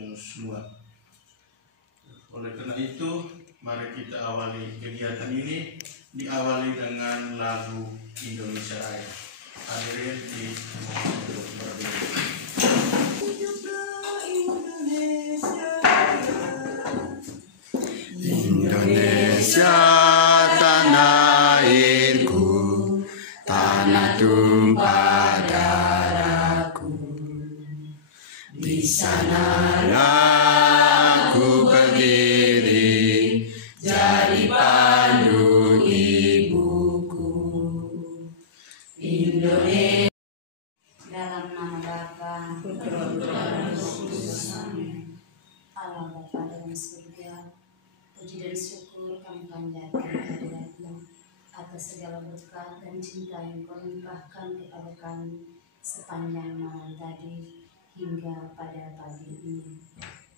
untuk semua. Oleh karena itu, mari kita awali kegiatan ini diawali dengan lagu Indonesia Raya. Hadirin di Indonesia tanah airku, tanah tumpah darahku. Di sanalah aku berdiri, jadi pandu ibuku. Indonesia. Dalam nama Bapa, Putra, dan Roh Kudus. Amin. Allah Bapa dalam surga, puji dan syukur kami panjatkan kehadirat-Mu atas segala berkat dan cinta yang Kau limpahkan kepada kami sepanjang malam tadi hingga pada pagi ini.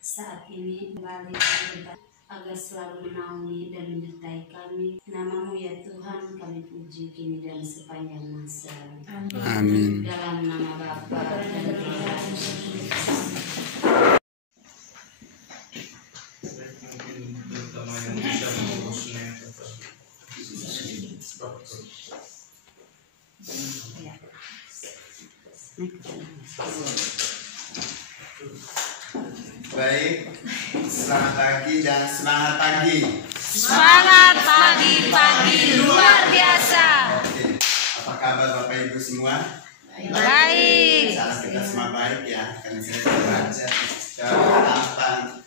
Saat ini kembali kita agar selalu menaungi dan menyertai kami. Nama-Mu ya Tuhan kami puji kini dan sepanjang masa. Amin. Dalam nama Bapa dan Putra dan Roh Kudus. mungkin terutama yang bisa mengurusnya sebab Baik, selamat pagi dan semangat pagi. Semangat pagi-pagi luar biasa. Oke, apa kabar Bapak Ibu semua? Baik. Salam kita semua baik ya, karena saya baca tentang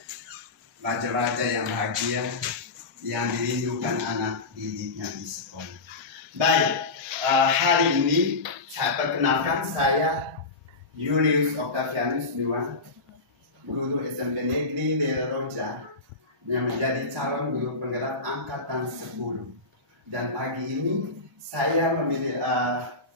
raja-raja yang bahagia yang dirindukan anak didiknya di sekolah. Baik, hari ini saya perkenalkan, saya Julius Octavianus Nuan, guru SMP Negeri Dela Roja yang menjadi calon guru penggerak angkatan 10. Dan pagi ini saya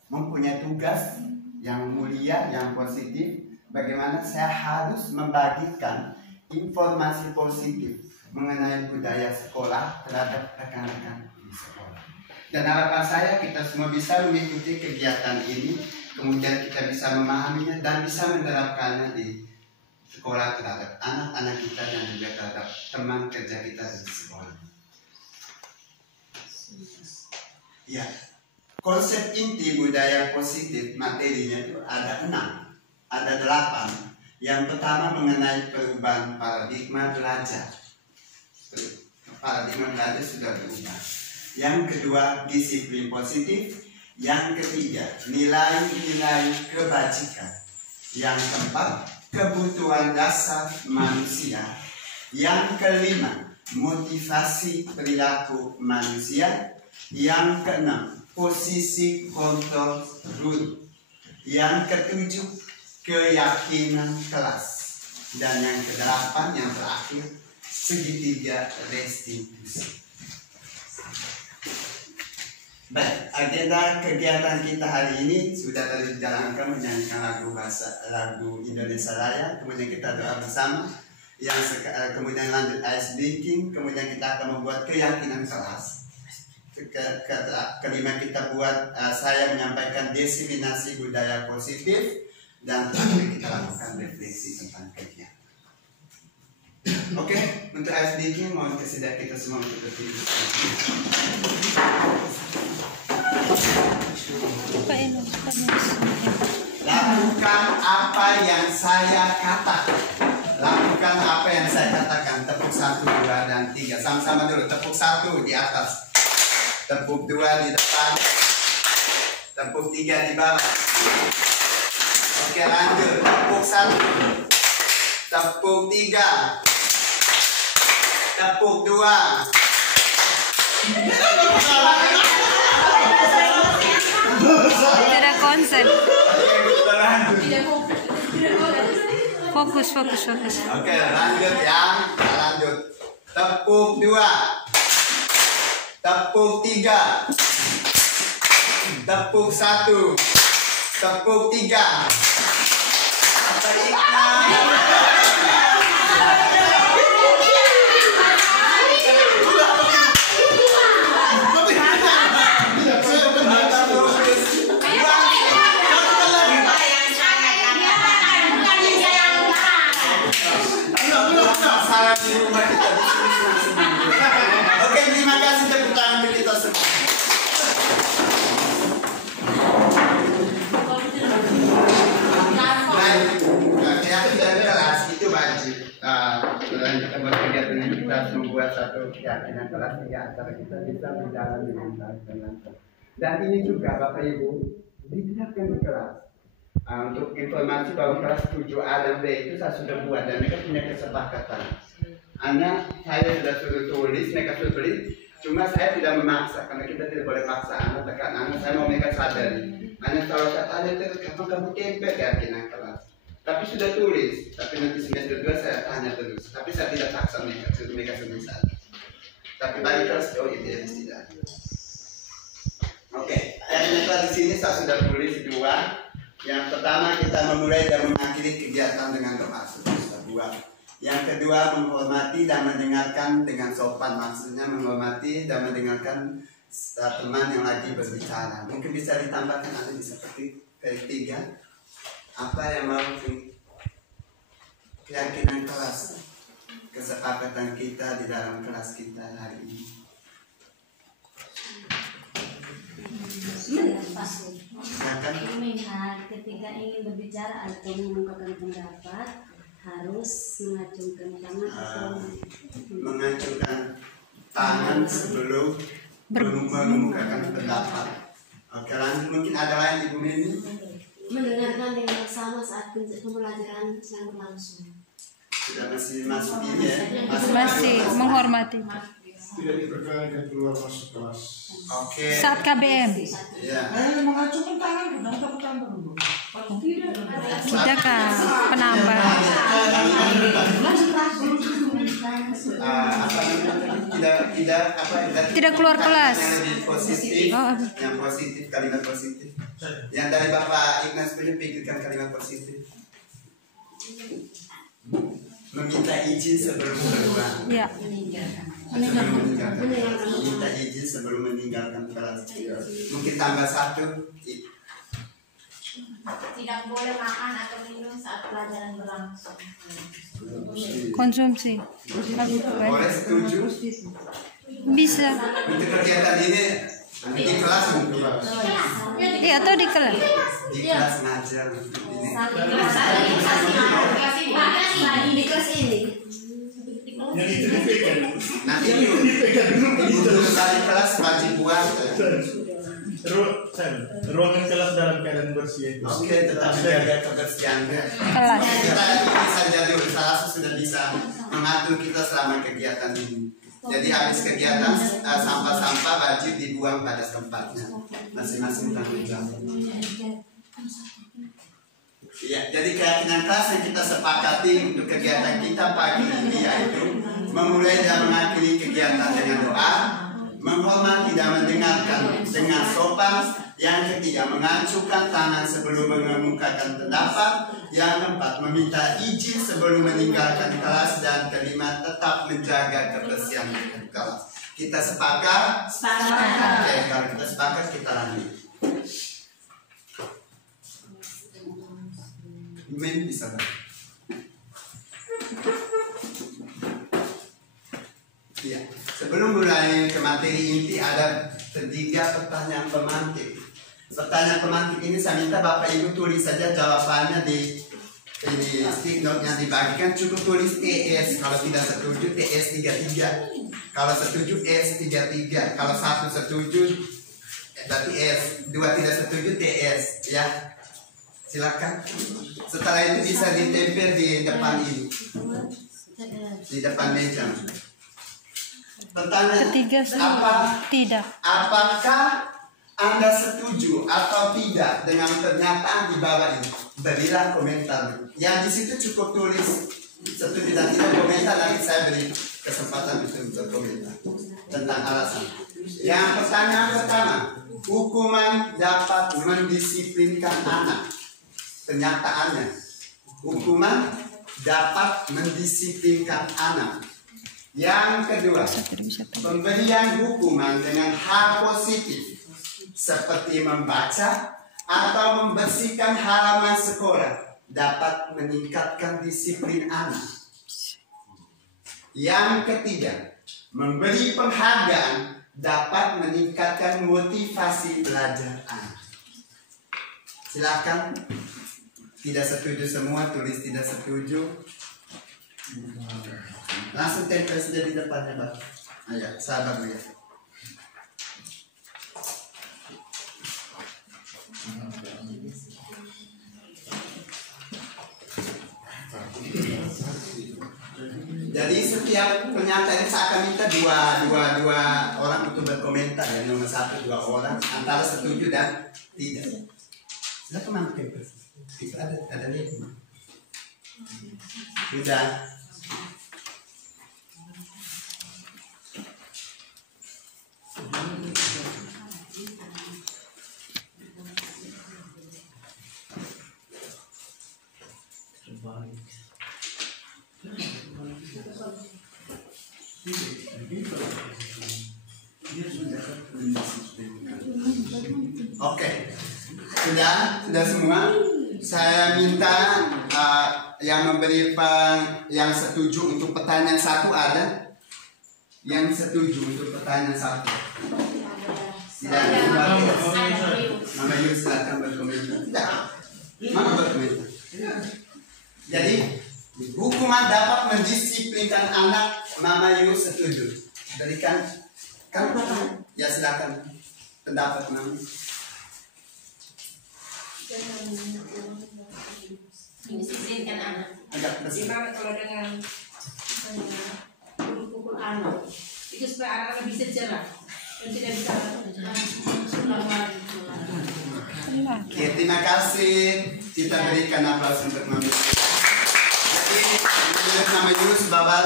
mempunyai tugas yang mulia, yang positif, bagaimana saya harus membagikan informasi positif mengenai budaya sekolah terhadap rekan-rekan di sekolah. Dan harapan saya kita semua bisa mengikuti kegiatan ini, kemudian kita bisa memahaminya dan bisa menerapkannya di sekolah terhadap anak-anak kita dan juga terhadap teman kerja kita di sekolah. Ya, konsep inti budaya positif materinya itu ada 6, ada 8. Yang pertama mengenai perubahan paradigma belajar. Paradigma belajar sudah berubah. Yang kedua, disiplin positif. Yang ketiga, nilai-nilai kebajikan. Yang keempat, kebutuhan dasar manusia. Yang kelima, motivasi perilaku manusia. Yang keenam, posisi kontrol guru. Yang ketujuh, keyakinan kelas. Dan yang kedelapan, yang terakhir, segitiga restitusi. Baik, agenda kegiatan kita hari ini sudah terjalankan menyanyikan lagu Indonesia Raya, kemudian kita doa bersama, kemudian lanjut ice breaking, kemudian kita akan membuat keyakinan kelas. Kelima kita buat, saya menyampaikan diseminasi budaya positif, dan terakhir kita lakukan refleksi tentang kegiatan. Oke, untuk ice breaking mohon kesediaan kita semua untuk berdiri. Lakukan apa yang saya katakan. Lakukan apa yang saya katakan. Tepuk 1, 2, dan 3. Sama-sama dulu. Tepuk 1 di atas. Tepuk 2 di depan. Tepuk 3 di bawah. Oke, lanjut. Tepuk 1. Tepuk 3. Tepuk 2. Tidak konsen. Fokus. Oke, lanjut ya. Lanjut. Tepuk 2. Tepuk 3. Tepuk 1. Tepuk 3. di rumah kita di sini senang-senang. Oke, terima kasih tepuk tangan untuk kita semua. Baik, keyakinan kelas itu wajib. Dalam kita berkegiatan ini kita harus membuat satu keyakinan kelas sehingga acara kita bisa berjalan dengan baik dan lancar. Dan ini juga Bapak Ibu diterapkan di kelas. Untuk informasi bahwa kelas 7A dan B itu saya sudah buat dan mereka punya kesepakatan. Hanya saya sudah tulis, mereka sudah beli. Cuma saya tidak memaksa karena kita tidak boleh paksa anak tekan anak. Saya mau mereka sadari. Hanya kalau saya tanya terus kapan kamu tempe keyakinan kelas. Tapi sudah tulis. Tapi nanti semester 2 saya tanya terus. Tapi saya tidak paksa mereka sendiri sadar. Tapi bagi kelas oh itu tidak. Oke, keyakinan kelas di sini saya sudah tulis 2. Yang pertama kita memulai dan mengakhiri kegiatan dengan doa. Yang kedua menghormati dan mendengarkan dengan sopan. Maksudnya menghormati dan mendengarkan teman yang lagi berbicara. Mungkin bisa ditambahkan ada di seperti ketiga. Apa yang mau keyakinan kelas, kesepakatan kita di dalam kelas kita hari ini. Ketika ingin berbicara atau mengungkapkan pendapat harus mengacungkan tangan mengacungkan tangan sebelum mengemukakan pendapat. Oke, lanjut mungkin ada lain Ibu Mimi. Mendengarkan dengan bersama saat pembelajaran sedang berlangsung. Sudah masih masuk ini ya? Masih menghormati. Tidak diperkenankan keluar masuk kelas. Oke. Saat KBM. Ya. Mengacungkan tangan, tepuk tangan dulu. Tidak kah penambah. Tidak keluar kelas. Yang lebih positif, yang positif, kalimat positif. Yang dari Bapak Ignas punya pikirkan kalimat positif. Meminta izin sebelum keluar. Ya. Meminta izin sebelum meninggalkan kelas. Mungkin tambah 1. Tidak boleh makan atau minum saat pelajaran berlangsung. Konsumsi. Boleh setuju? Bisa. Untuk kegiatan ini di kelas mungkin. Iya atau di kelas. Di kelas ngajar ini. Di kelas ini. Yang itu dipegang. Nanti untuk kali kelas wajib buat. Ruangan kelas dalam keadaan bersih. Oke, tetap jaga kebersihannya. Kelas. Kita bisa jadi salah sudah bisa mengatur kita selama kegiatan ini. Jadi habis kegiatan sampah-sampah wajib dibuang pada tempatnya. Masing-masing tanggung jawab. Ya, jadi keyakinan kelas yang kita sepakati untuk kegiatan kita pagi ini yaitu memulai dan mengakhiri kegiatan dengan doa, menghormati dan mendengarkan dengan sopan. Yang ketiga, mengacungkan tangan sebelum mengemukakan pendapat. Yang keempat, meminta izin sebelum meninggalkan kelas. Dan kelima, tetap menjaga kebersihan kelas. Kita sepakat? Sepakat. Oke, kalau kita sepakat kita lanjut. Min bisa kan? Ya, sebelum mulai ke materi inti ada 3 pertanyaan pemantik. Pertanyaan pemantik ini saya minta Bapak Ibu tulis saja jawabannya di stick note-nya dibagikan. Cukup tulis TS, kalau tidak setuju TS 33, kalau setuju S 33, kalau 1 setuju berarti S, 2 tidak setuju TS ya. Silakan. Setelah itu bisa ditempel di depan ini, di depan meja. Pertanyaan Ketiga tidak. Apakah Anda setuju atau tidak dengan pernyataan di bawah ini? Berilah komentar. Yang di situ cukup tulis setuju dan tidak, komentar lagi saya beri kesempatan untuk berkomentar tentang alasan. Yang pertanyaan pertama, hukuman dapat mendisiplinkan anak. Pernyataannya, hukuman dapat mendisiplinkan anak. Yang kedua, pemberian hukuman dengan hal positif seperti membaca atau membersihkan halaman sekolah dapat meningkatkan disiplin anak. Yang ketiga, memberi penghargaan dapat meningkatkan motivasi belajar anak. Silakan. Tidak setuju semua, tulis tidak setuju. Langsung tempel saja di depannya, Pak. Ayo, sabar ya. Jadi setiap pernyataan saya akan minta dua orang untuk berkomentar ya. Nomor 1 2 orang antara setuju dan tidak. Silakan mampir. Itu ada nih. Sudah. Oke, sudah semua. Saya minta yang yang setuju untuk pertanyaan 1 ada. Yang setuju untuk pertanyaan 1. Tidak ada. Mama Yus akan berkomentar. Tidak. Mama berkomentar. Jadi hukuman dapat mendisiplinkan anak. Mama Yus setuju. Berikan kan ya, silakan pendapat Mama. Mendisiplinkan anak. Agak besar. Gimana kalau dengan pukul anak itu supaya anak lebih sejarah dan tidak bisa selama. Oke, terima kasih. Kita berikan aplaus untuk Mama. Jadi menurut Mama Yus bahwa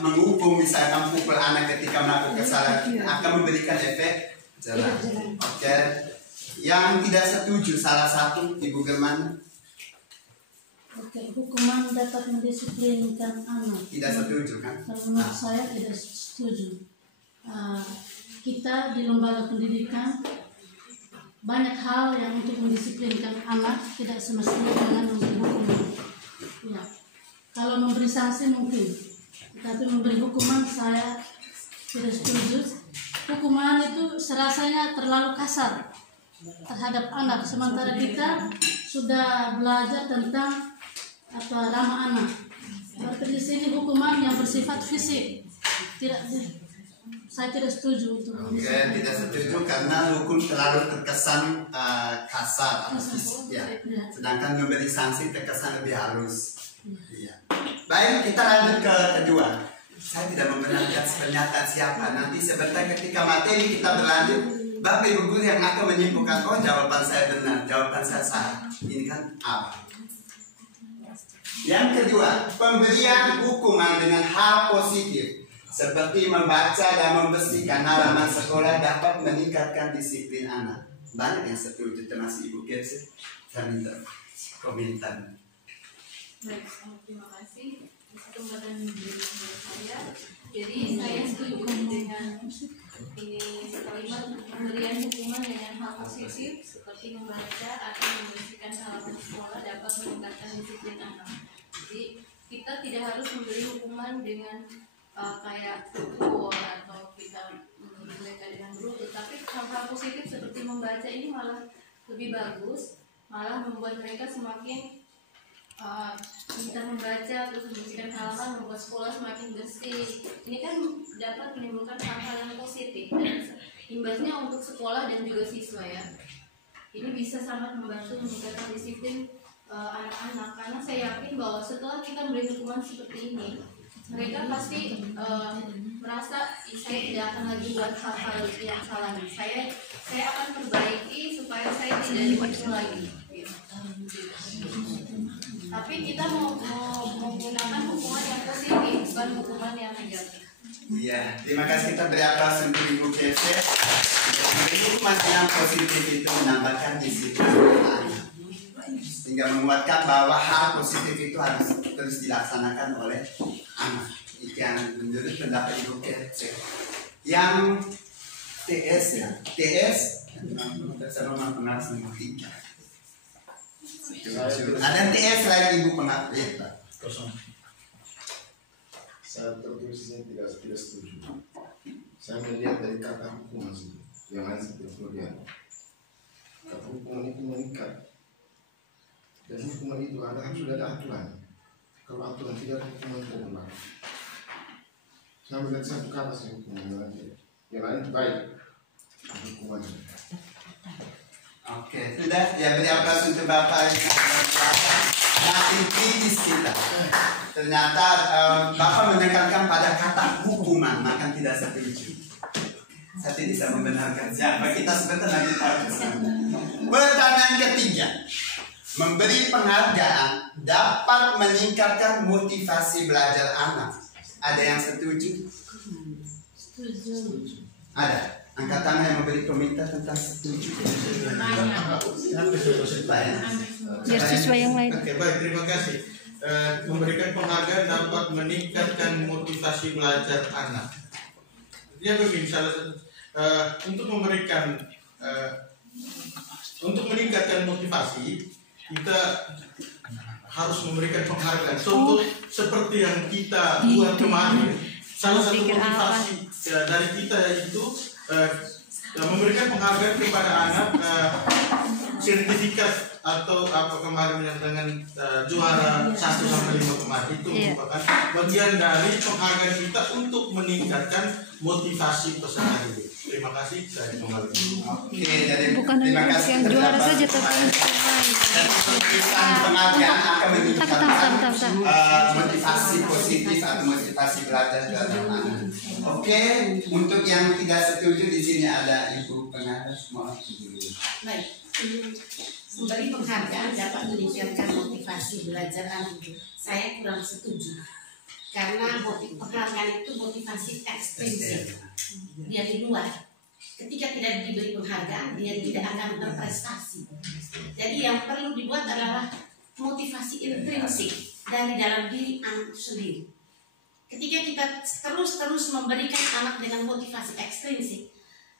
menghukum misalkan pukul anak ketika melakukan kesalahan akan memberikan efek jerah. Oke. Yang tidak setuju salah satu Ibu Germana. Oke, hukuman dapat mendisiplinkan anak. Tidak setuju kan? Kalau menurut saya tidak setuju. Kita di lembaga pendidikan banyak hal yang untuk mendisiplinkan anak tidak semestinya dengan memberi hukuman. Ya. Kalau memberi sanksi mungkin, tapi memberi hukuman saya tidak setuju. Hukuman itu serasanya terlalu kasar terhadap anak, sementara kita sudah belajar tentang ramah anak. Berarti di sini hukuman yang bersifat fisik saya tidak setuju untuk. Oke, tidak setuju karena hukum terlalu terkesan kasar atau fisik ya. Sedangkan memberi sanksi terkesan lebih halus. Iya. Baik, kita lanjut ke kedua. Saya tidak membenarkan pernyataan siapa. Nanti sebentar ketika materi kita berlanjut, Bapak Ibu guru yang akan menyimpulkan, oh jawaban saya benar, jawaban saya salah. Ini kan apa? Yang kedua, pemberian hukuman dengan hal positif seperti membaca dan membersihkan halaman sekolah dapat meningkatkan disiplin anak. Banyak yang setuju, termasuk Ibu Kepsi. Saya minta komentar. Baik, terima kasih. Kesempatan dari saya. Jadi saya setuju dengan ini kalimat pemberian hukuman dengan hal positif seperti membaca atau membersihkan halaman sekolah dapat meningkatkan disiplin anak. Jadi kita tidak harus memberi hukuman dengan kayak pukul atau kita memberi mereka dengan brutus, tapi hal-hal positif seperti membaca ini malah lebih bagus, malah membuat mereka semakin kita membaca terus membersihkan halaman, membuat sekolah semakin bersih. Ini kan dapat menimbulkan hal-hal yang positif dan imbasnya untuk sekolah dan juga siswa ya. Ini bisa sangat membantu meningkatkan disiplin anak-anak, karena saya yakin bahwa setelah kita memberi hukuman seperti ini, mereka pasti merasa saya tidak akan lagi buat hal-hal yang salah. Saya akan perbaiki supaya saya tidak begitu lagi. Tapi kita mau menggunakan hukuman yang positif, bukan hukuman yang negatif. Iya, terima kasih. Kita beri aplaus untuk Ibu Kepsi. Hukuman yang positif itu menambahkan disiplin anak, sehingga menguatkan bahwa hal positif itu harus terus dilaksanakan oleh anak. Itu yang menurut pendapat Ibu Kepsi. Yang TS ya, TS sama pengawas nomor 3. Ada TS lagi Ibu pengawas. Saya tertulisnya tidak setuju. Saya melihat dari kata hukuman yang lain seperti kemudian. Kata hukuman itu mengikat. Dan hukuman itu harus ada aturan. Kalau aturan tidak ada hukuman terulang. Saya melihat satu kata sih hukuman yang lain baik hukuman. Oke, sudah ya, beri aplaus untuk Bapak. Makin kritis kita. Ternyata Bapak menekankan pada kata hukuman, maka tidak setuju. Saya tidak bisa membenarkan siapa, kita sebentar lagi tahu. Pertanyaan ketiga, memberi penghargaan dapat meningkatkan motivasi belajar anak. Ada yang setuju? Setuju. Ada. Angkat tangan yang memberi komentar tentang setuju. Biar siswa yang lain. Oke, baik, terima kasih. Memberikan penghargaan dapat meningkatkan motivasi belajar anak. Dia begini, salah satu untuk memberikan untuk meningkatkan motivasi kita harus memberikan penghargaan. Contoh seperti yang kita buat kemarin, salah satu motivasi dari kita itu memberikan penghargaan kepada anak sertifikat atau apa kemarin yang dengan juara 1-5 kemarin itu merupakan bagian dari penghargaan kita untuk meningkatkan motivasi peserta didik. Terima kasih, saya kembali. Oke, jadi Bukan terima hanya kasih yang juara terdapat saja, tapi yang lain. dan pemberian penghargaan akan meningkatkan motivasi positif atau motivasi belajar dalam anak. Oke, untuk yang tidak setuju di sini ada Ibu Pengawas, mohon dulu. Baik, memberi penghargaan dapat meningkatkan motivasi belajar anak. Saya kurang setuju karena penghargaan itu motivasi ekstrinsik dari luar. Ketika tidak diberi penghargaan, dia tidak akan berprestasi. Jadi yang perlu dibuat adalah motivasi intrinsik dari dalam diri anak itu sendiri. Ketika kita terus memberikan anak dengan motivasi ekstrinsik,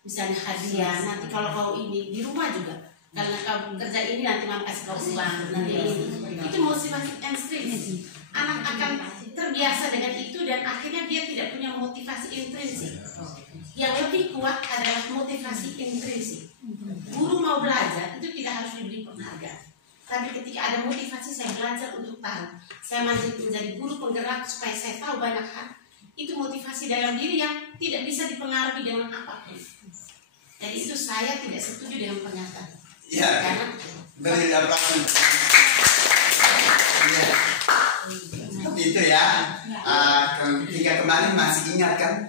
misalnya hadiah, nanti kalau kau ini di rumah juga, karena kau kerja ini nanti mama kasih kau uang, nanti ini, itu motivasi ekstrinsik. Anak akan terbiasa dengan itu dan akhirnya dia tidak punya motivasi intrinsik. Yang lebih kuat adalah motivasi intrinsik. Guru mau belajar itu tidak harus diberi penghargaan. Tapi ketika ada motivasi saya belajar untuk tahu, saya menjadi guru penggerak supaya saya tahu banyak hal. Itu motivasi dalam diri yang tidak bisa dipengaruhi dengan apapun. Jadi itu saya tidak setuju dengan pernyataan. Ya, Karena beri aplaus. Ya. Itu ya. Ketika kemarin masih ingat kan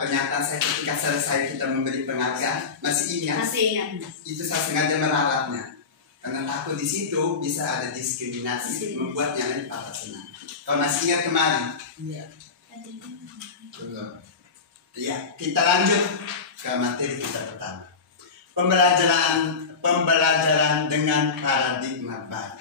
pernyataan saya ketika selesai kita memberi penghargaan, masih ingat? masih ingat. Itu saya sengaja meralatnya. Karena takut di situ bisa ada diskriminasi, membuat yang lain patah senang. Kalau masih ingat kemarin? Iya. Ya, kita lanjut ke materi kita pertama. Pembelajaran dengan paradigma baru.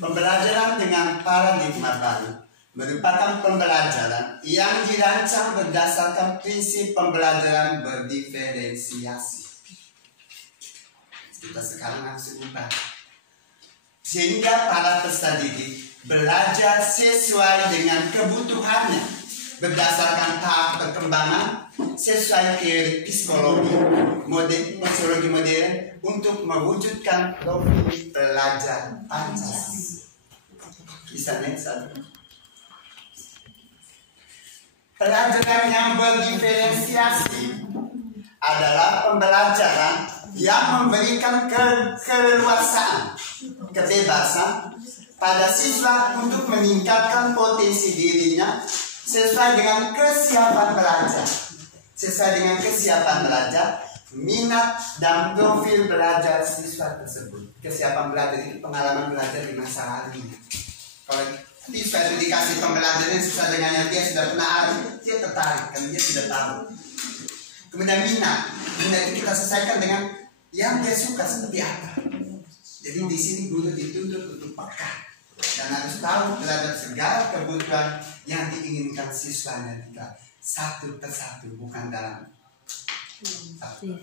Pembelajaran dengan paradigma baru merupakan pembelajaran yang dirancang berdasarkan prinsip pembelajaran berdiferensiasi. Kita sekarang harus ubah sehingga para peserta didik belajar sesuai dengan kebutuhannya berdasarkan tahap perkembangan sesuai teori psikologi modern untuk mewujudkan profil pelajar Pancasila. Bisa next satu. Pelajaran yang berdiferensiasi adalah pembelajaran yang memberikan keleluasaan, kebebasan pada siswa untuk meningkatkan potensi dirinya sesuai dengan kesiapan belajar. Sesuai dengan kesiapan belajar, minat dan profil belajar siswa tersebut. Kesiapan belajar itu pengalaman belajar di masa lalu. Kalau siswa itu dikasih pembelajaran sesuai dengan yang dia sudah pernah alami, dia tertarik karena dia sudah tahu. Kemudian minat itu kita sesuaikan dengan yang dia suka seperti apa. Jadi di sini guru dituntut untuk peka dan harus tahu terhadap segala kebutuhan yang diinginkan siswanya kita satu persatu, bukan dalam satu.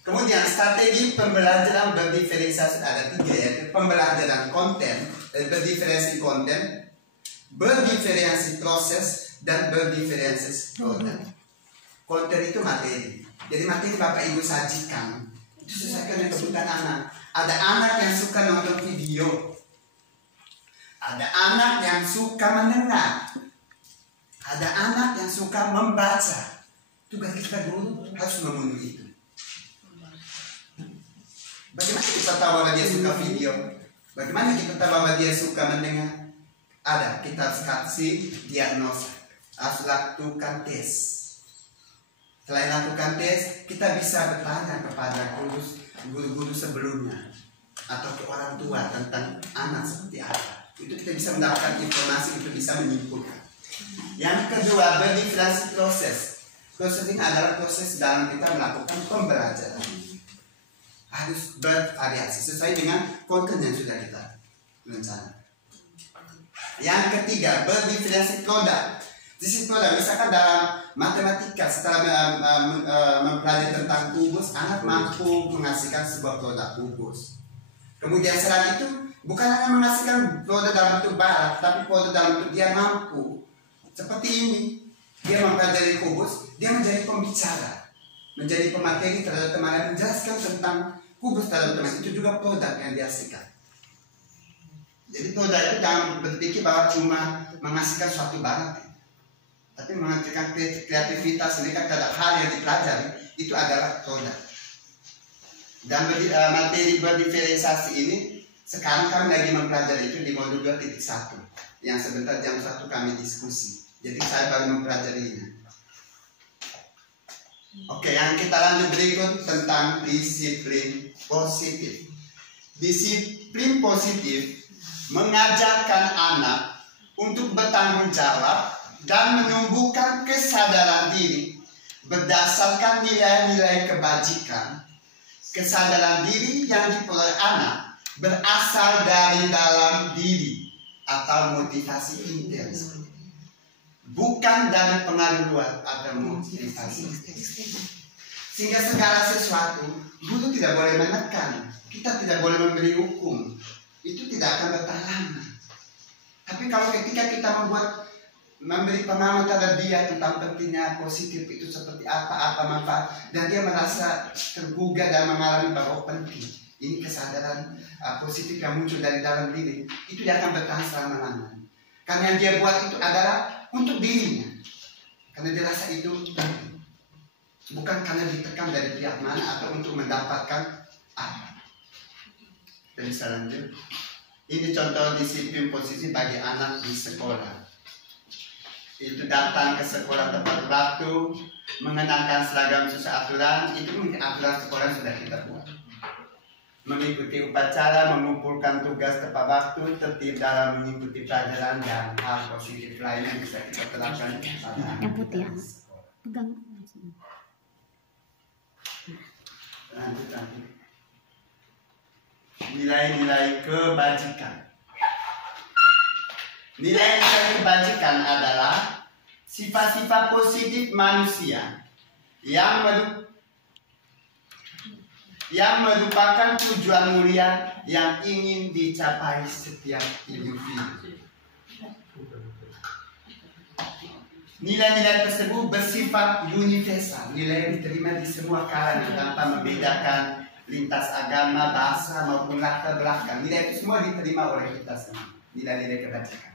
Kemudian strategi pembelajaran berdiferensiasi ada 3, yaitu pembelajaran konten, berdiferensiasi konten, berdiferensi proses dan berdiferensi produk. Konten itu materi. Jadi materi Bapak Ibu sajikan itu sesuai dengan kebutuhan anak. Ada anak yang suka nonton video, ada anak yang suka mendengar, ada anak yang suka membaca. Tugas kita guru harus memenuhi itu. Bagaimana kita tahu bahwa dia suka video? Bagaimana kita tahu bahwa dia suka mendengar? Ada, kita harus kasih diagnosa, harus lakukan tes. Selain lakukan tes, kita bisa bertanya kepada guru-guru sebelumnya atau ke orang tua tentang anak seperti apa. Itu kita bisa mendapatkan informasi untuk bisa menyimpulkan. Yang kedua, berdiferensi proses. Proses ini adalah proses dalam kita melakukan pembelajaran. Harus bervariasi sesuai dengan konten yang sudah kita rencanakan. Yang ketiga, berdiferensi produk. Di produk, misalkan dalam matematika setelah mempelajari tentang kubus, anak mampu menghasilkan sebuah produk kubus. Kemudian selain itu, bukan hanya menghasilkan produk dalam bentuk barang, tapi produk dalam bentuk dia mampu. Seperti ini, dia mempelajari kubus, dia menjadi pembicara, menjadi pemateri terhadap teman, menjelaskan tentang kubus terhadap teman. Itu juga produk yang dihasilkan. Jadi produk itu jangan berpikir bahwa cuma menghasilkan suatu barang, tapi menghasilkan kreativitas. Ini kan terhadap hal yang dipelajari, itu adalah produk. Dan materi berdiferensiasi ini sekarang kami lagi mempelajari itu di modul 2.1 yang sebentar jam 1 kami diskusi. Jadi saya baru mempelajarinya. Oke, yang kita lanjut berikut tentang disiplin positif. Disiplin positif mengajarkan anak untuk bertanggung jawab dan menumbuhkan kesadaran diri berdasarkan nilai-nilai kebajikan. Kesadaran diri yang diperoleh anak berasal dari dalam diri atau motivasi intens, bukan dari pengaruh luar atau motivasi. Sehingga segala sesuatu guru tidak boleh menekan, kita tidak boleh memberi hukum. Itu tidak akan bertahan lama. Tapi kalau ketika kita memberi pemahaman terhadap dia tentang pentingnya positif itu seperti apa manfaat, dan dia merasa tergugah dan mengalami bahwa penting, ini kesadaran positif yang muncul dari dalam diri, itu dia akan bertahan selama-lamanya. Karena yang dia buat itu adalah untuk dirinya, karena dia rasa itu penting, bukan karena ditekan dari pihak mana atau untuk mendapatkan apa. Dan selanjutnya, ini contoh disiplin positif bagi anak di sekolah. Itu datang ke sekolah tepat waktu, mengenakan seragam sesuai aturan. Itu mungkin aturan sekolah sudah kita buat. Mengikuti upacara, mengumpulkan tugas tepat waktu, tertib dalam mengikuti pelajaran, dan hal positif lain yang bisa kita terapkan pada yang putih ya. Pegang. Lanjut. Nilai-nilai kebajikan. Nilai-nilai kebajikan adalah sifat-sifat positif manusia yang merupakan tujuan mulia yang ingin dicapai setiap individu. Nilai-nilai tersebut bersifat universal, nilai yang diterima di semua kalangan tanpa membedakan lintas agama, bahasa maupun latar belakang. Nilai itu semua diterima oleh kita semua. Nilai-nilai kebajikan.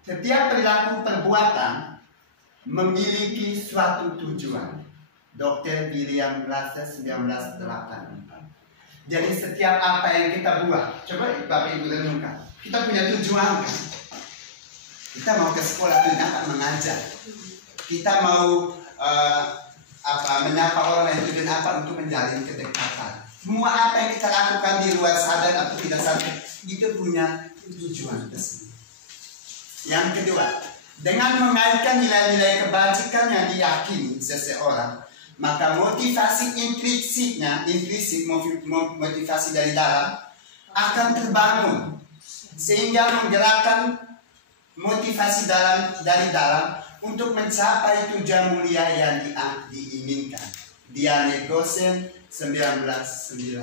Setiap perilaku perbuatan memiliki suatu tujuan. Dr. William Glasser 1984. Jadi setiap apa yang kita buat, coba Bapak Ibu renungkan. Kita punya tujuan kan? Kita mau ke sekolah tidak mengajar. Kita mau menyapa orang lain, tujuan apa? Untuk menjalin kedekatan. Semua apa yang kita lakukan di luar sadar atau tidak sadar, itu punya tujuan tersebut. Yang kedua, dengan mengaitkan nilai-nilai kebajikan yang diyakini seseorang, maka motivasi implisit motivasi dari dalam akan terbangun, sehingga menggerakkan motivasi dari dalam untuk mencapai tujuan mulia yang diinginkan. Diane Gosen 1998.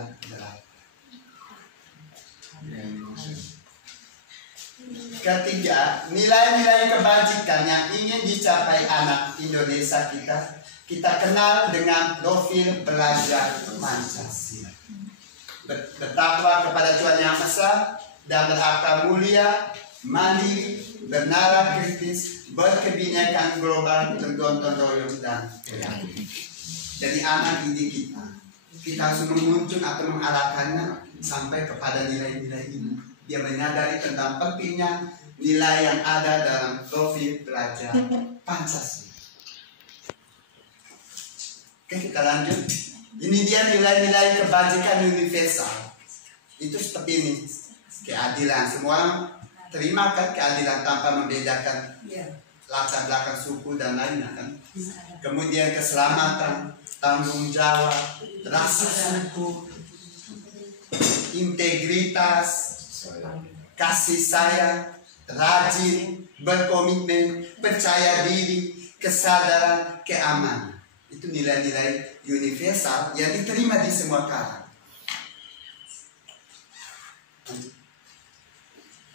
ketiga, nilai-nilai kebajikan yang ingin dicapai anak Indonesia kita kenal dengan profil belajar Pancasila. Bertakwa kepada Tuhan Yang Maha Esa dan berakal mulia, mandiri, bernalar kritis, berkebinekaan global, bergotong royong dan kreatif. Jadi anak didik kita harus menuntun atau mengarahkannya sampai kepada nilai-nilai ini. Dia menyadari tentang pentingnya nilai yang ada dalam profil belajar Pancasila. Oke, kita lanjut. Ini dia nilai-nilai kebajikan universal. Itu seperti ini. Keadilan. Semua terima kan keadilan tanpa membedakan latar belakang suku dan lainnya kan. Kemudian keselamatan, tanggung jawab, rasa syukur, integritas, kasih sayang, rajin, berkomitmen, percaya diri, kesadaran, keamanan. Itu nilai-nilai universal yang diterima di semua kalangan.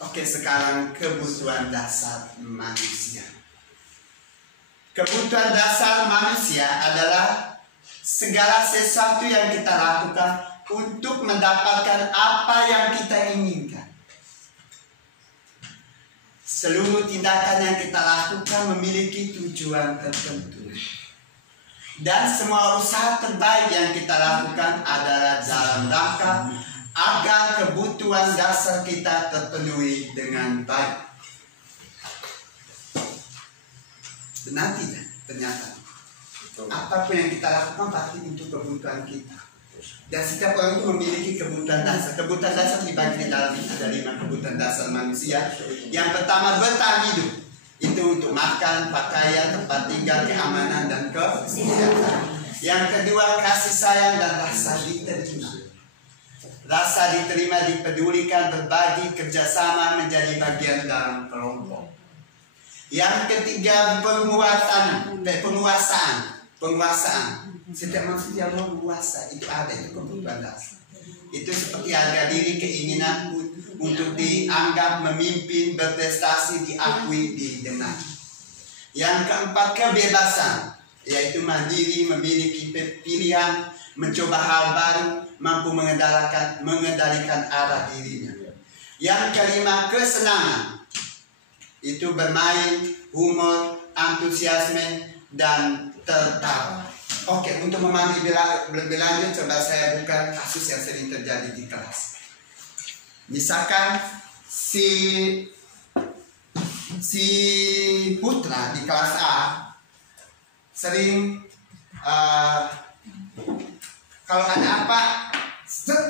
Oke, sekarang kebutuhan dasar manusia. Kebutuhan dasar manusia adalah segala sesuatu yang kita lakukan untuk mendapatkan apa yang kita inginkan. Seluruh tindakan yang kita lakukan memiliki tujuan tertentu. Dan semua usaha terbaik yang kita lakukan adalah dalam rangka agar kebutuhan dasar kita terpenuhi dengan baik. Benar tidak? Ternyata apapun yang kita lakukan pasti untuk kebutuhan kita. Dan setiap orang itu memiliki kebutuhan dasar. Kebutuhan dasar dibagi di dalam ini ada 5 kebutuhan dasar manusia. Yang pertama, bertahan hidup. Itu untuk makan, pakaian, tempat tinggal, keamanan, dan kesehatan. Yang kedua, kasih sayang dan rasa diterima. Rasa diterima, dipedulikan, berbagi, kerjasama, menjadi bagian dalam kelompok. Yang ketiga, penguasaan. Setiap manusia mau menguasai, itu ada, itu kebutuhan dasar. Itu seperti harga diri, keinginan untuk dianggap, memimpin, berprestasi, diakui, didengar. Yang keempat, kebebasan, yaitu mandiri, memiliki pilihan, mencoba hal baru, mampu mengendalikan arah dirinya. Yang kelima, kesenangan, itu bermain, humor, antusiasme, dan tertawa. Oke, untuk memahami lebih lanjut, coba saya buka kasus yang sering terjadi di kelas. Misalkan si Putra di kelas A sering kalau ada apa,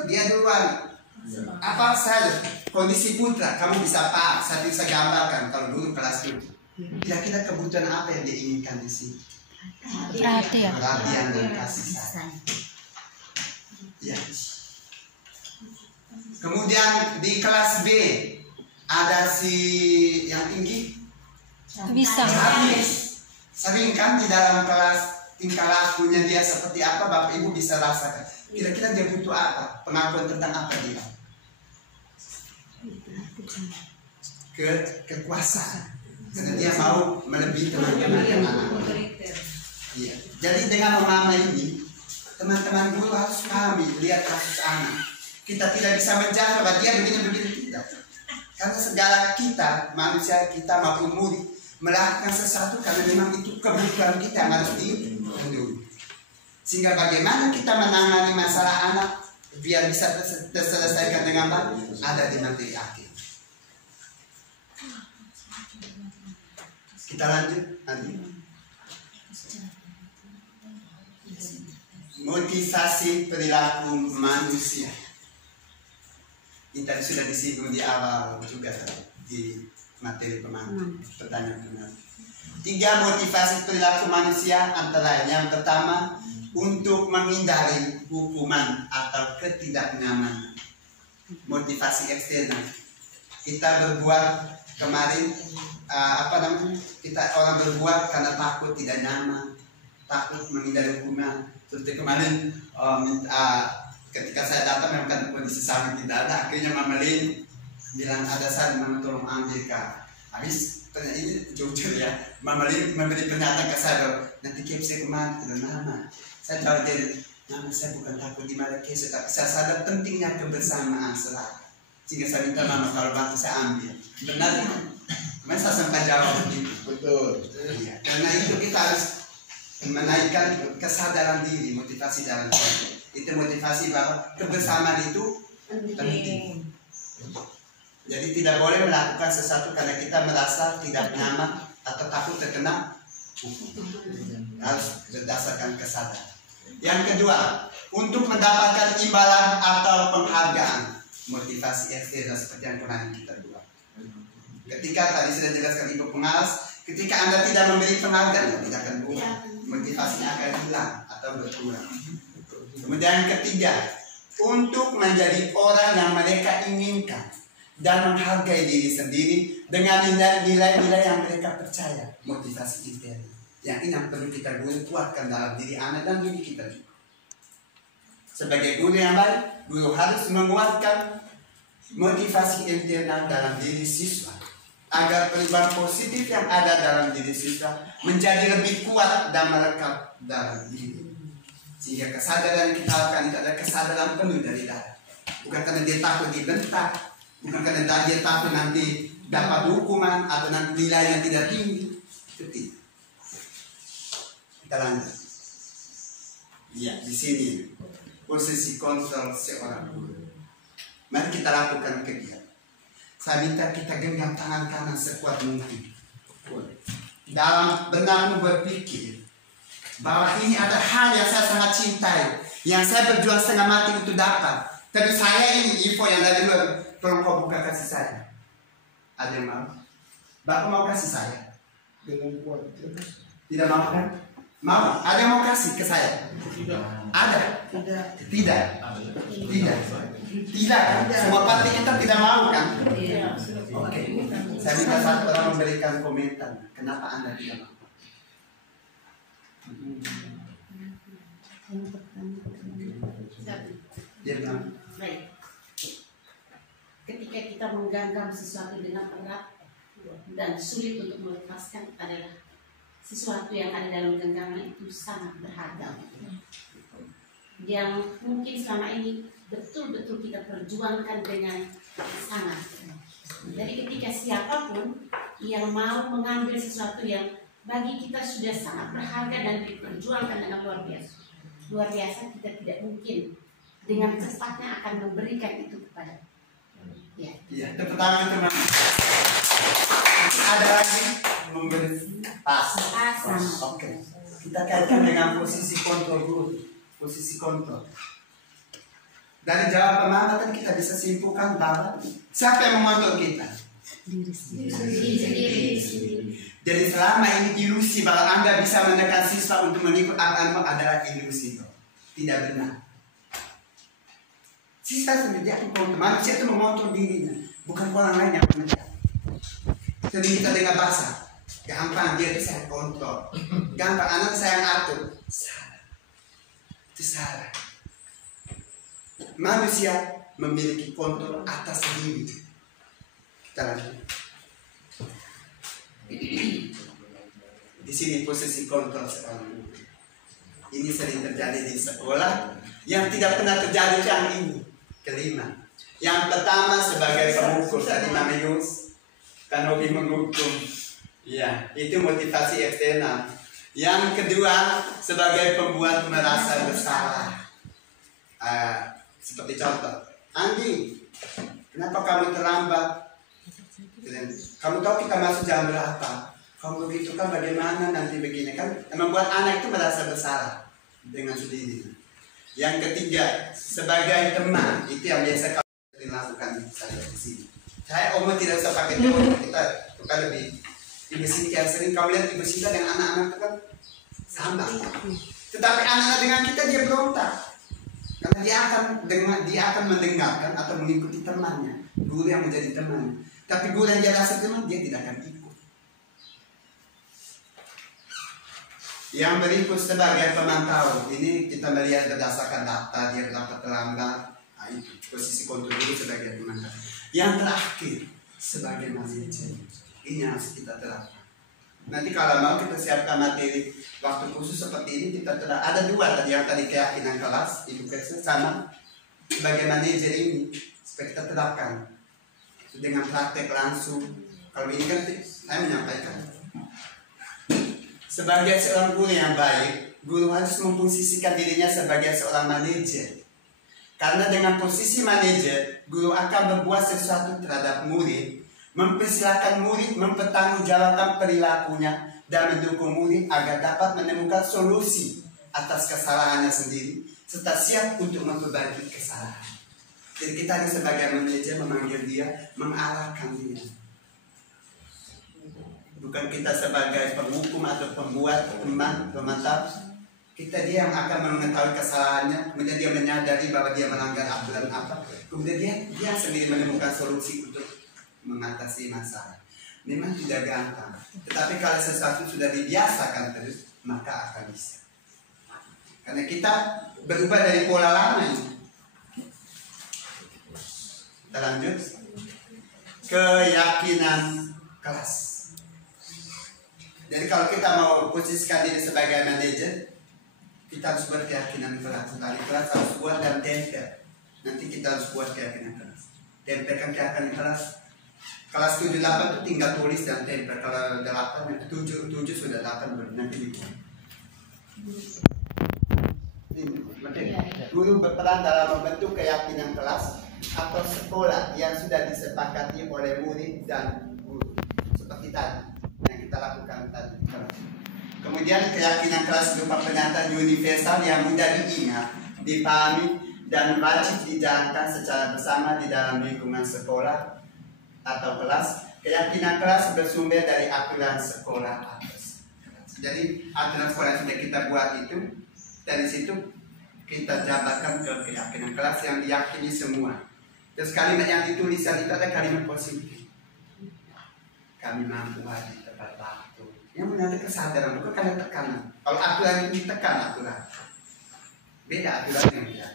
dia duluan. Apa saja kondisi Putra, kamu bisa paham, saya bisa gambarkan kalau dulu kelas itu. Kira-kira kebutuhan apa yang dia inginkan di sini? Perhatian dan kasih sayang. Ya. Kemudian di kelas B ada si yang tinggi Bisa. Sering kan di dalam kelas tingkah lakunya dia seperti apa, Bapak Ibu bisa rasakan. Kira-kira dia butuh apa? Pengakuan tentang apa dia? Kekuasaan. Karena dia mau melebihi teman-teman yang anak. Iya. Jadi dengan memahami ini, teman-teman guru harus pahami, lihat kasus anak. Kita tidak bisa menjawab bahwa dia begini-begini, tidak. Karena segala kita, manusia kita maupun murid, melakukan sesuatu karena memang itu kebutuhan kita yang harus dipenuhi. Sehingga bagaimana kita menangani masalah anak biar bisa terselesaikan dengan baik ada di materi akhir. Kita lanjut nanti. Motivasi perilaku manusia. Ini tadi sudah disinggung di awal juga di materi pertanyaan. 3 motivasi perilaku manusia antara lain. Yang pertama, untuk menghindari hukuman atau ketidaknyamanan. Motivasi eksternal. Kita berbuat kemarin kita orang berbuat karena takut tidak nyaman, takut menghindari hukuman. Seperti kemarin ketika saya datang memang kondisi sangat tidak ada, akhirnya Mama Lin bilang ada saat mama tolong ambil kak. Habis tanya ini jujur ya, mama memberi pernyataan ke saya, nanti kep saya kemana? Tidak mama. Saya jawab dia, mama saya bukan takut di mana kep, tapi saya sadar pentingnya kebersamaan selalu. Sehingga saya minta mama kalau bantu saya ambil. Benar kan? Kemarin saya sempat jawab begitu. Betul. Iya. Karena itu kita harus menaikkan kesadaran diri, motivasi dalam diri. Itu motivasi bahwa kebersamaan itu penting. Jadi tidak boleh melakukan sesuatu karena kita merasa tidak nyaman atau takut terkena hukum. Harus berdasarkan kesadaran. Yang kedua, untuk mendapatkan imbalan atau penghargaan, motivasi eksternal seperti yang pernah kita buat. Ketika tadi sudah jelaskan Ibu Pengawas, ketika Anda tidak memberi penghargaan, tidak akan buat. Motivasinya akan hilang atau berkurang. Kemudian yang ketiga, untuk menjadi orang yang mereka inginkan dan menghargai diri sendiri dengan nilai-nilai yang mereka percaya, motivasi internal. Yang ini yang perlu kita kuatkan dalam diri anak dan diri kita juga. Sebagai guru yang baik, guru harus menguatkan motivasi internal dalam diri siswa agar perubahan positif yang ada dalam diri siswa menjadi lebih kuat dan melekat dalam diri. Sehingga kesadaran yang kita lakukan itu adalah kesadaran penuh dari dalam. Bukan karena dia takut dibentak, bukan karena dia takut nanti dapat hukuman atau nanti nilai yang tidak tinggi. Itu tidak. Kita lanjut. Ya, di sini posisi kontrol seorang guru. Mari kita lakukan kegiatan. Saya minta kita genggam tangan kanan sekuat mungkin. Dalam benakmu berpikir bahwa ini ada hal yang saya sangat cintai, yang saya berjuang setengah mati untuk dapat. Tapi saya ini info yang dari luar, tolong kau buka kasih saya. Ada yang mau? Bapak mau kasih saya? Dengan kuat. Tidak mau kan? Mau? Ada yang mau kasih ke saya? Tidak. Ada? Tidak. Tidak. Tidak kan? Semua partai kita tidak mau kan? Oke. Saya minta satu orang memberikan komentar. Kenapa Anda tidak mau? Dia bilang, Baik. Ketika kita menggenggam sesuatu dengan erat dan sulit untuk melepaskan adalah sesuatu yang ada dalam genggaman itu sangat berharga. Yang mungkin selama ini betul-betul kita perjuangkan dengan sangat. Jadi ketika siapapun yang mau mengambil sesuatu yang bagi kita sudah sangat berharga dan diperjuangkan dengan luar biasa. Luar biasa, kita tidak mungkin dengan cepatnya akan memberikan itu kepada. Ya. iya, tepuk tangan teman. Ada lagi memberi pas. Oke. Kita kaitkan dengan posisi kontrol dulu. Posisi kontrol. Dari jawaban mama kan kita bisa simpulkan bahwa siapa yang mengontrol kita? Diri sendiri. Jadi selama ini ilusi bahwa Anda bisa menekan siswa untuk mengikut apa adalah ilusi. Tidak benar. Siswa sendiri dia kontrol. Manusia itu mengontrol dirinya, bukan orang lain yang menekan. Sering kita dengar bahasa, gampang dia bisa kontrol. Gampang anak saya yang atur. Salah. Itu salah. Manusia memiliki kontrol atas diri. Kita lanjut. Di sini posisi kontrol seorang guru. Ini sering terjadi di sekolah yang tidak pernah terjadi yang ini. Kelima, yang pertama sebagai pemukul tadi Mama Yus kan hobi menghukum. Ya, itu motivasi eksternal. Yang kedua sebagai pembuat merasa bersalah. Seperti contoh, Andi, kenapa kamu terlambat? Kamu tahu kita masuk jam berapa? Kamu begitu kan bagaimana nanti begini kan? Membuat anak itu merasa bersalah dengan sendiri. Yang ketiga, sebagai teman, itu yang biasa kamu lakukan saya di sini. Saya tidak usah pakai teman, kita bukan lebih. Ibu Sinta yang sering kamu lihat Ibu Sinta dengan anak-anak itu kan sama. Tetapi anak-anak dengan kita dia berontak. Karena dia akan mendengarkan atau mengikuti temannya, guru yang menjadi teman. Tapi guru yang dia rasa teman dia tidak akan ikut. Yang berikut sebagai pemantau, ini kita melihat berdasarkan data dia dapat terlambat. Nah, itu posisi kontrol guru sebagai pemantau. Yang terakhir, sebagai manajer, ini harus kita terapkan. Nanti kalau mau kita siapkan materi waktu khusus seperti ini, kita ada dua tadi, yang tadi keyakinan kelas, edukasi, sama sebagai manajer ini, supaya kita terapkan dengan praktek langsung. Kalau ini kan saya menyampaikan, sebagai seorang guru yang baik, guru harus memposisikan dirinya sebagai seorang manajer. Karena dengan posisi manajer, guru akan berbuat sesuatu terhadap murid, mempersilahkan murid mempertanggungjawabkan perilakunya dan mendukung murid agar dapat menemukan solusi atas kesalahannya sendiri, serta siap untuk memperbaiki kesalahan. Jadi kita harus sebagai manajer memanggil dia, mengarahkan dia. Bukan kita sebagai penghukum atau pembuat, teman, pemantap. Kita dia yang akan mengetahui kesalahannya, kemudian dia menyadari bahwa dia melanggar aturan apa, kemudian dia sendiri menemukan solusi untuk mengatasi masalah. Memang tidak gampang, tetapi kalau sesuatu sudah dibiasakan terus, maka akan bisa. Karena kita berubah dari pola lama ini. Kita lanjut. Keyakinan kelas. Jadi kalau kita mau posisikan diri sebagai manajer, kita harus buat keyakinan kelas. Tadi kelas harus buat dan tempel. Nanti kita harus buat keyakinan kelas. Tempelkan keyakinan kelas. Kelas 7-8 itu tinggal tulis dan tempel. Kalau 8, 7 sudah 8 nanti dibuat. Guru berperan dalam membentuk keyakinan kelas atau sekolah yang sudah disepakati oleh murid dan guru. Seperti tadi yang kita lakukan tadi. Kemudian keyakinan kelas berupa pernyataan universal yang mudah diingat, dipahami, dan wajib dijalankan secara bersama di dalam lingkungan sekolah atau kelas. Keyakinan kelas bersumber dari aturan sekolah atas. Jadi aturan sekolah yang sudah kita buat itu, dari situ kita jabarkan ke keyakinan kelas yang diyakini semua. Terus kalimat yang ditulis itu ada kalimat positif. Kami mampu hadir tepat waktu. Yang menjadi kesadaran, bukan karena tekanan. Kalau aturan itu ditekan aturan, beda aturan yang dia.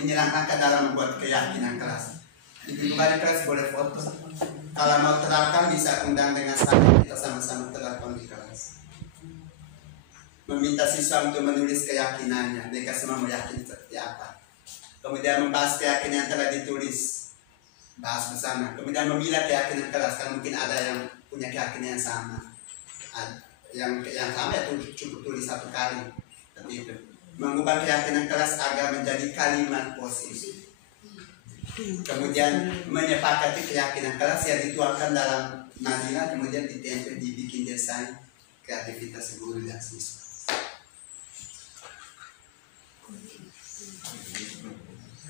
Ini langkah dalam membuat keyakinan kelas. Di kembali kelas boleh foto. Kalau mau terapkan bisa undang dengan saya, kita sama-sama terapkan di kelas. Meminta siswa untuk menulis keyakinannya, mereka semua meyakini seperti apa. Kemudian membahas keyakinan yang telah ditulis, bahas bersama. Kemudian memilah keyakinan kelas, karena mungkin ada yang punya keyakinan yang sama. Yang sama itu cukup tulis satu kali. Tapi itu mengubah keyakinan kelas agar menjadi kalimat positif. Kemudian menyepakati keyakinan kelas yang dituangkan dalam majalah, kemudian ditempel, dibikin desain kreativitas guru dan siswa.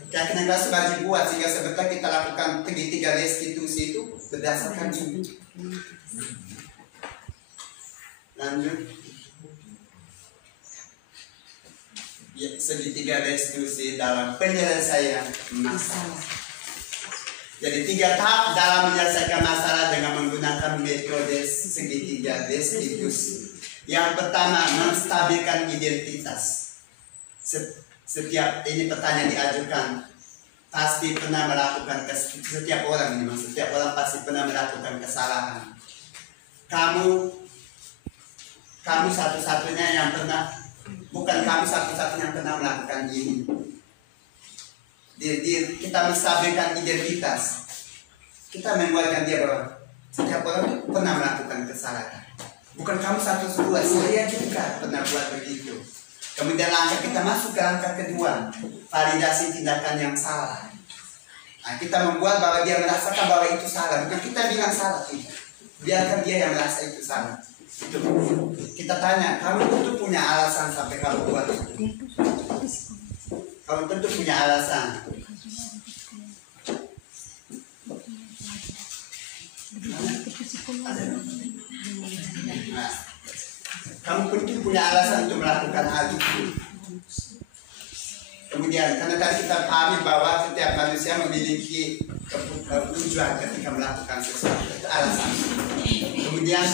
Keyakinan kelas sudah dibuat sehingga sebetulnya kita lakukan segitiga restitusi itu berdasarkan ini. Lanjut. Ya, segitiga restitusi dalam penyelesaian masalah. Jadi 3 tahap dalam menyelesaikan masalah dengan menggunakan metode segitiga restitusi. Yang pertama, menstabilkan identitas. Setiap ini pertanyaan diajukan, pasti pernah melakukan setiap orang ini, setiap orang pasti pernah melakukan kesalahan. Kamu satu-satunya yang pernah, bukan kamu satu-satunya yang pernah melakukan ini. Kita menstabilkan identitas. Kita membuatkan dia bahwa setiap orang pernah melakukan kesalahan. Bukan kamu satu-satunya, saya juga pernah buat begitu. Kemudian langkah kita masuk ke langkah kedua, validasi tindakan yang salah. Nah, kita membuat bahwa dia merasakan bahwa itu salah, bukan kita bilang salah, tidak. Biarkan dia yang merasa itu salah. Itu. Kita tanya, kamu tentu punya alasan sampai kamu buat itu. Kamu tentu punya alasan. Nah, kamu tentu punya alasan untuk melakukan hal itu. Kemudian, karena tadi kita pahami bahwa setiap manusia memiliki tujuan ketika melakukan sesuatu, itu alasan. Kemudian,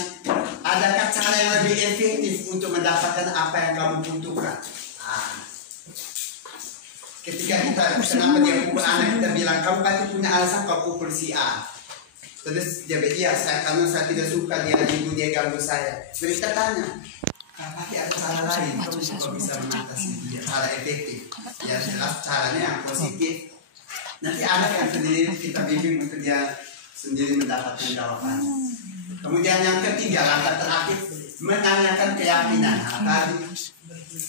adakah cara yang lebih efektif untuk mendapatkan apa yang kamu butuhkan? Ketika kita, kenapa dia pukul anak, kita bilang kamu pasti punya alasan kau pukul si A. Terus dia bilang, iya, karena saya tidak suka dia ibu dia ganggu saya. Terus kita tanya, pasti ada cara lain, kamu juga bisa mengatasi dia, cara efektif. Ya jelas caranya yang positif. Nanti anak yang sendiri kita bimbing untuk dia sendiri mendapatkan jawabannya. Kemudian yang ketiga, langkah terakhir, menanyakan keyakinan. Nah, tadi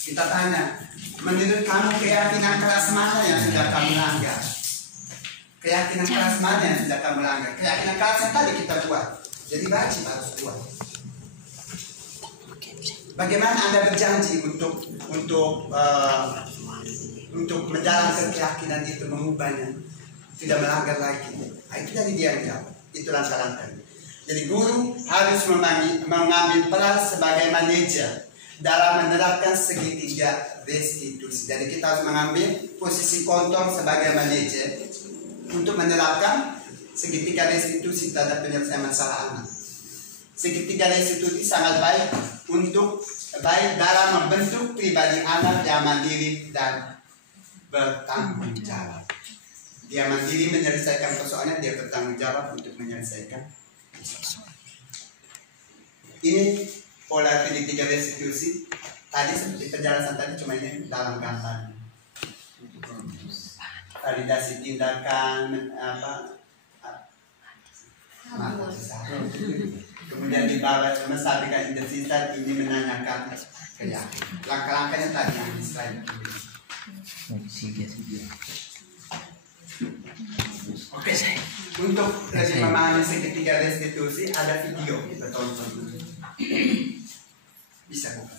kita tanya, menurut kamu keyakinan keras mana yang sudah kamu langgar? Keyakinan keras mana yang sudah kamu langgar? Keyakinan keras yang tadi kita buat. Jadi wajib harus buat. Bagaimana Anda berjanji untuk menjalankan keyakinan itu, mengubahnya, tidak melanggar lagi? Nah, itu dari dia jawab. Itu langkah-langkah. Jadi guru harus mengambil peran sebagai manajer dalam menerapkan segitiga restitusi. Jadi kita harus mengambil posisi kontrol sebagai manajer untuk menerapkan segitiga restitusi terhadap penyelesaian masalah anak. Segitiga restitusi sangat baik dalam membentuk pribadi anak yang mandiri dan bertanggung jawab. Dia mandiri menyelesaikan persoalannya, dia bertanggung jawab untuk menyelesaikan. Ini pola segitiga restitusi. Tadi seperti penjelasan tadi, cuma ini dalam gambar. Validasi tindakan kemudian di bawah menstabilkan intensitas, ini menanyakan keyakinan. Langkah-langkahnya tadi yang di slide. Oke, untuk lebih memahami segitiga restitusi ada video kita tonton dulu. Bisa buka.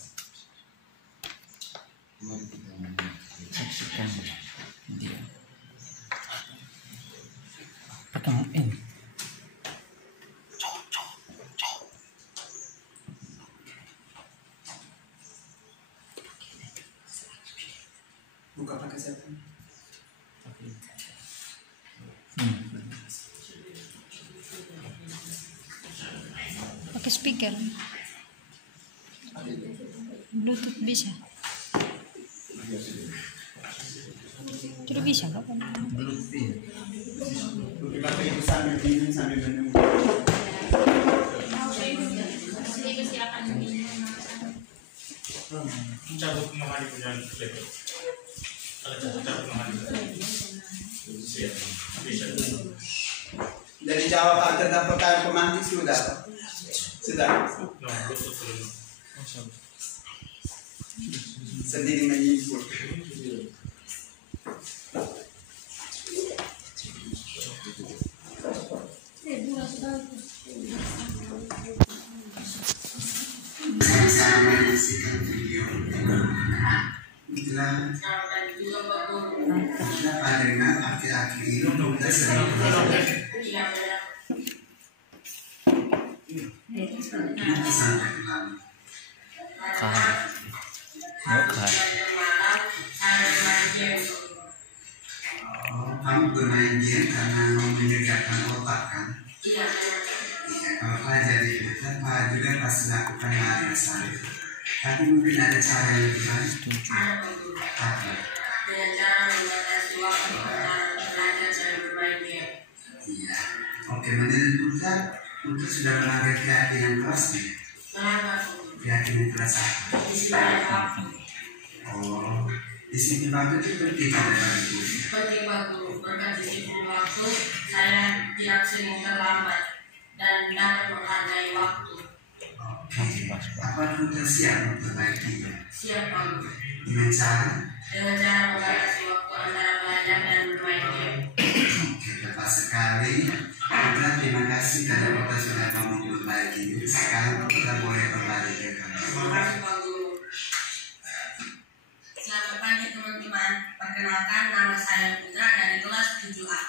Saksikan dia. Pertemuan. Buka pakai siapa? Pakai speaker. Bluetooth bisa. Tidak bisa apa? Bluetooth. Pakai itu sambil minum sambil menunggu. Cabut nomor di punya laptop. Kalau cabut nomor siap. Bisa. Dari jawaban tentang perkara pemantik sudah. Sendiri menyimpul. Sama-sama menyaksikan video. Itulah pandangan akhir-akhir ini kita sering kamu bermain game karena mau menyediakan otak kan? Iya. Kalau pelajar itu kan juga pasti lakukan hal yang sama. Tapi mungkin ada cara yang lebih baik. Apa? Dengan cara membatasi waktu belajar cara bermain game. Iya. Oke, menurut Putra sudah melanggar keyakinan keras nih. Keyakinan keras apa? Oh, disiplin waktu itu penting pada bagi guru. Penting waktu, berkat disiplin waktu, saya tidak sering terlambat dan dapat menghargai waktu. Oke, apa Putra siap memperbaikinya? Siap, Pak. Dengan cara? Dengan cara membatasi waktu antara belajar dan bermain game. Oke, tepat sekali. Putra terima kasih karena Putra sudah ngomong berbagi. Sekarang Putra boleh kembali ke kamar. Terima kasih, Pak Guru. Selamat pagi teman-teman. Perkenalkan, nama saya Putra dari kelas 7A.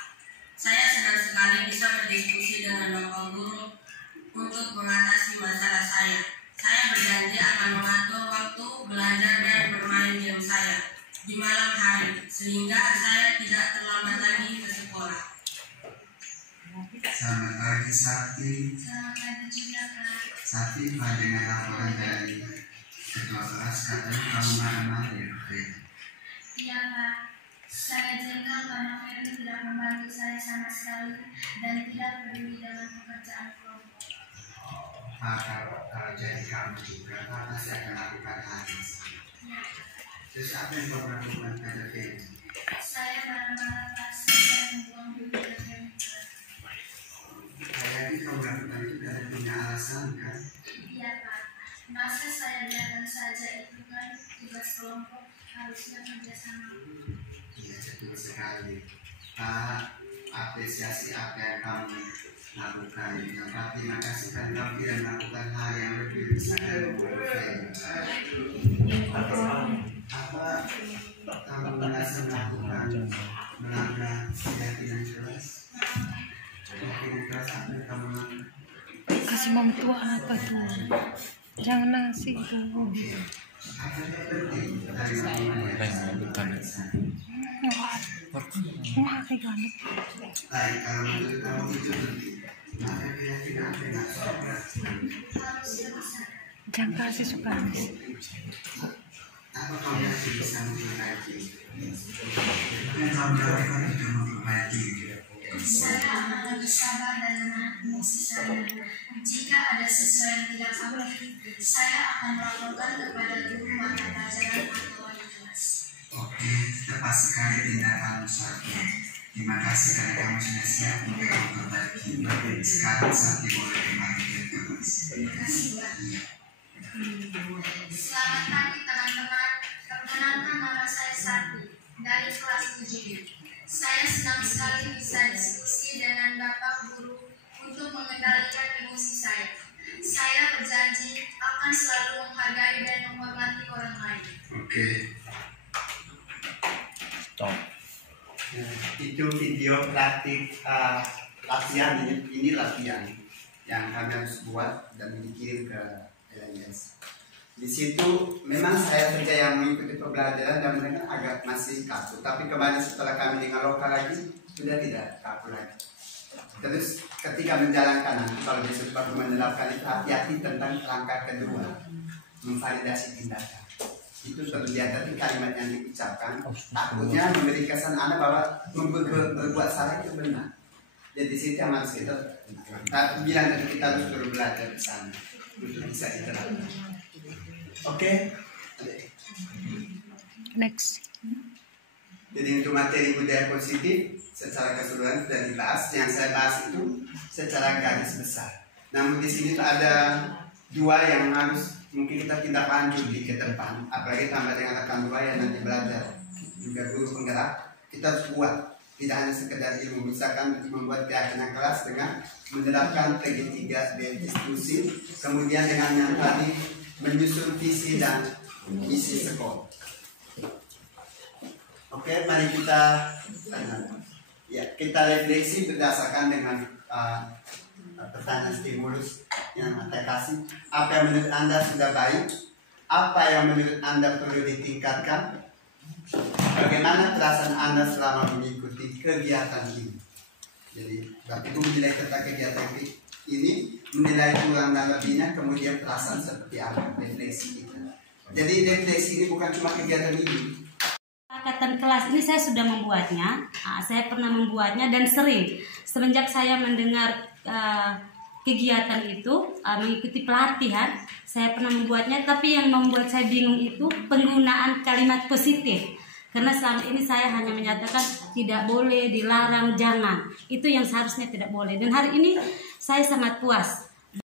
Saya senang sekali bisa berdiskusi dengan Bapak Guru untuk mengatasi masalah saya. Saya berjanji akan mengatur waktu belajar dan bermain game saya di malam hari sehingga saya tidak terlambat lagi ke sekolah. Selamat pagi Sakti. Selamat pagi juga Kak. Sakti, dengan laporan dari ketua kelas katanya kamu marah-marah ya? Iya Kak. Saya jengkel karena Ferry tidak membantu saya sama sekali dan tidak peduli dengan pekerjaan kelompok. Maka kalau jadi kamu juga, apa saya akan lakukan hal ini? Terus apa yang kamu lakukan pada Ferry? Saya marah-marah pasif dan membuang duit dan Kayaknya kamu lakukan itu karena punya alasan kan? Iya Pak, masa saya biarkan saja, itu kan tugas kelompok, harusnya kerjasama. Iya, betul sekali. Pak, apresiasi apa yang kamu lakukan. Pak, terima kasih karena kamu tidak melakukan hal yang lebih besar dari apa kamu merasa melakukan melanggar keyakinan keras? Keyakinan keras apa yang kamu lakukan? Kasih mama tua apa tuh? Jangan nasi itu. Apa yang penting dari melakukan Wah, kayak gini. baik, kalau menurut kamu itu penting, maka keyakinan apa yang Jangan kasih suka. apa kamu masih bisa memperbaiki? Yang kamu lakukan untuk memperbaiki. Saya akan lebih sabar dan menghapus saya. Jika ada sesuatu yang tidak aktif, saya akan melaporkan kepada guru mata pelajaran atau wali kelas. Oke, tepat sekali tindakan Musafir. Terima kasih karena kamu sudah siap untuk memperbaiki. Sekarang saatnya boleh kembali ke kelas. Terima kasih Pak. Selamat pagi teman-teman. Perkenalkan nama saya Sati dari kelas 7. Saya senang sekali bisa diskusi dengan Bapak Guru untuk mengendalikan emosi saya. Saya berjanji akan selalu menghargai dan menghormati orang lain. Oke. Stop. Itu video praktik latihan, ini latihan yang kami harus buat dan dikirim ke LNS. Di situ memang saya saja yang mengikuti pembelajaran dan mereka agak masih kaku, tapi kemarin setelah kami dengan lokal lagi sudah tidak kaku lagi. Terus ketika menjalankan nanti kalau besok baru menerapkan itu, hati-hati tentang langkah kedua, memvalidasi tindakan. Itu terlihat dari kalimat yang diucapkan, takutnya memberi kesan Anda bahwa berbuat salah itu benar. Jadi situ yang harus kita bilang tadi, kita harus terus belajar di sana untuk bisa diterapkan. Oke. Next. Jadi untuk materi budaya positif secara keseluruhan sudah dibahas. Yang saya bahas itu secara garis besar. Namun di sini ada dua yang harus mungkin kita tindak lanjut di ke depan. Apalagi tambah dengan rekan dua yang nanti belajar juga guru penggerak. Kita harus buat, tidak hanya sekedar ilmu, misalkan membuat keyakinan kelas dengan menerapkan PG3 diskusi, kemudian dengan yang tadi menyusun visi dan misi sekolah. Oke, mari kita refleksi berdasarkan dengan pertanyaan stimulus yang Anda kasih. Apa yang menurut Anda sudah baik? Apa yang menurut Anda perlu ditingkatkan? Bagaimana perasaan Anda selama mengikuti kegiatan ini? Jadi, berarti itu menilai tentang kegiatan ini, menilai kurang dan lebihnya, kemudian perasaan seperti apa, refleksi kita. Jadi refleksi ini bukan cuma kegiatan ini. Kesepakatan kelas ini saya sudah membuatnya, saya pernah membuatnya dan sering semenjak saya mendengar kegiatan itu, mengikuti pelatihan, saya pernah membuatnya. Tapi yang membuat saya bingung itu penggunaan kalimat positif. Karena selama ini saya hanya menyatakan tidak boleh, dilarang, jangan. Itu yang seharusnya tidak boleh. Dan hari ini saya sangat puas